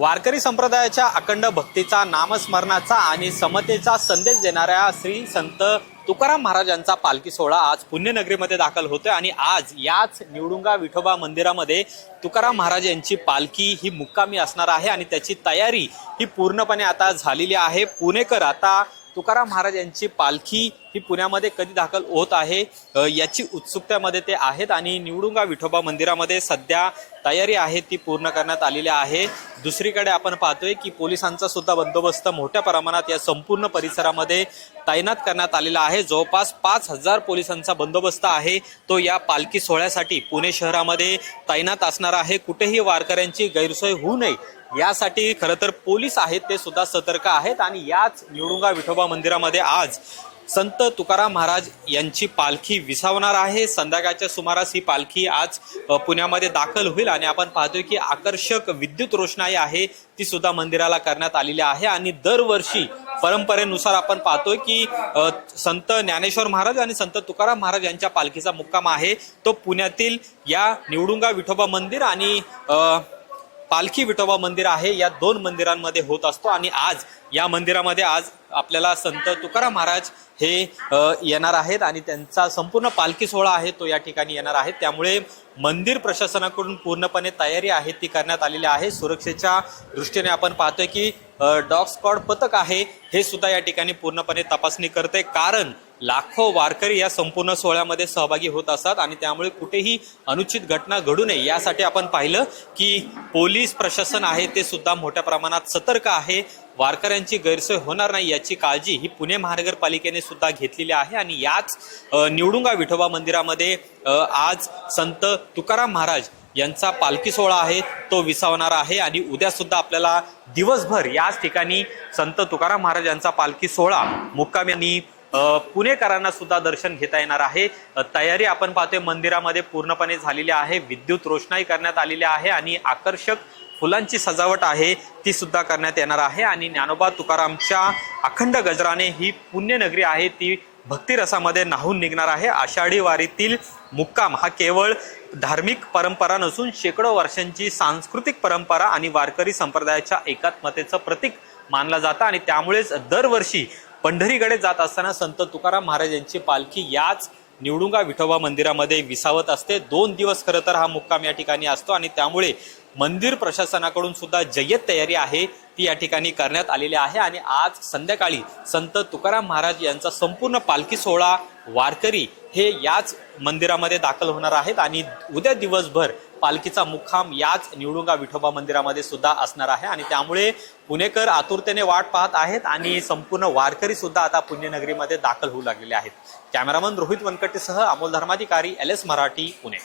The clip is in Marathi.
वारकरी संप्रदायाच्या अखंड भक्तीचा, नामस्मरणाचा आणि समतेचा संदेश देणाऱ्या श्री संत तुकाराम महाराजांचा पालखी सोहळा आज पुण्यनगरीमध्ये दाखल होतोय आणि आज याच निवडुंगा विठोबा मंदिरामध्ये तुकाराम महाराज यांची पालखी ही मुक्कामी असणार आहे आणि त्याची तयारी ही पूर्णपणे आता झालेली आहे। पुणेकर आता तुकाराम महाराज यांची पालखी ही पुण्यामध्ये कधी दाखल होत आहे याची उत्सुकतेमध्ये ते आहेत आणि निवडुंगा विठोबा मंदिरामध्ये सध्या तयारी आहे ती पूर्ण करण्यात आलेली आहे। दुसरीकडे आपण पाहतोय की पोलिसांचा सुद्धा बंदोबस्त मोठ्या प्रमाणात या संपूर्ण परिसरामध्ये तैनात करण्यात आलेला आहे। जवळपास 5000 पोलिसांचा बंदोबस्त आहे तो या पालखी सोहळ्यासाठी पुणे शहरामध्ये तैनात असणार आहे। कुठेही वारकऱ्यांची गैरसोय होऊ नये यासाठी खरं तर पोलीस आहेत ते सुद्धा सतर्क आहेत आणि याच निवडुंगा विठोबा मंदिरामध्ये आज संत तुकाराम महाराज यांची पालखी विसावणार आहे। संध्याकाळच्या सुमारास ही पालखी आज पुण्यामध्ये दाखल होईल आणि आपण पाहतोय की आकर्षक विद्युत रोषणाई आहे ती सुद्धा मंदिराला करण्यात आलेली आहे आणि दरवर्षी परंपरेनुसार आपण पाहतोय की संत ज्ञानेश्वर महाराज आणि संत तुकाराम महाराज यांच्या पालखीचा मुक्काम आहे तो पुण्यातील या निवडुंगा विठोबा मंदिर आणि पालखी विठोबा मंदिर आहे या दोन मंदिरांमध्ये होत असतो आणि आज या मंदिरामध्ये आज आपल्याला संत तुकाराम महाराज हे येणार आहेत आणि त्यांचा संपूर्ण पालखी सोहळा आहे तो या ठिकाणी येणार आहे। त्यामुळे मंदिर प्रशासनाकडून पूर्णपणे तयारी आहे ती करण्यात आलेली आहे। सुरक्षेच्या दृष्टीने आपण पाहतोय की डॉग स्क्वॉड पथक आहे हे सुद्धा या ठिकाणी पूर्णपणे तपासणी करते, कारण लाखो वारकरी या संपूर्ण सोहळ्यामध्ये सहभागी होत असतात आणि त्यामुळे कुठेही अनुचित घटना घडू नये यासाठी आपण पाहिलं की पोलीस प्रशासन आहे ते सुद्धा मोठ्या प्रमाणात सतर्क आहे। वारकऱ्यांची गैरसोय होणार नाही याची काळजी ही पुणे महानगरपालिकेने सुद्धा घेतलेली आहे आणि याच निवडुंगा विठोबा मंदिरामध्ये आज संत तुकाराम महाराज यांचा पालखी सोहळा आहे तो विसावणार आहे आणि उद्या सुद्धा आपल्याला दिवसभर याच ठिकाणी संत तुकाराम महाराज यांचा पालखी सोहळा मुक्कामी पुणेकरांना सुद्धा दर्शन घेता येणार आहे। तयारी आपण पाहतोय मंदिरामध्ये पूर्णपणे झालेली आहे, विद्युत रोषणाई करण्यात आलेली आहे आणि आकर्षक फुलांची सजावट आहे ती सुद्धा करण्यात येणार आहे आणि ज्ञानोबा तुकारामच्या अखंड गजराने ही पुण्यनगरी आहे ती भक्तिरसामध्ये न्हाऊन निघणार आहे। आषाढी वारीतील मुक्काम हा केवळ धार्मिक परंपरा नसून शेकडो वर्षांची सांस्कृतिक परंपरा आणि वारकरी संप्रदायाच्या एकात्मतेचं प्रतीक मानला जातं आणि त्यामुळेच दरवर्षी पंढरीकडे जात असताना संत तुकाराम महाराज यांची पालखी याच निवडुंगा विठोबा मंदिरामध्ये विसावत असते। 2 दिवस खरं तर हा मुक्काम या ठिकाणी असतो आणि त्यामुळे मंदिर प्रशासनाकडून सुद्धा जय्यत तयारी आहे ती या ठिकाणी करण्यात आलेली आहे आणि आज संध्याकाळी संत तुकाराम महाराज यांचा संपूर्ण पालखी सोहळा वारकरी हे याच मंदिरामध्ये दाखल होणार आहेत आणि उद्या दिवसभर पालखीचा मुक्काम याच निवडुंगा विठोबा मंदिरामध्ये सुद्धा असणार आहे आणि त्यामुळे पुणेकर आतुरतेने वाट पाहत आहेत आणि संपूर्ण वारकरी सुद्धा आता पुण्यनगरीमध्ये दाखल होऊ लागलेले आहेत। कॅमेरामन रोहित वनकटेसह अमोल धर्माधिकारी, LS मराठी, पुणे।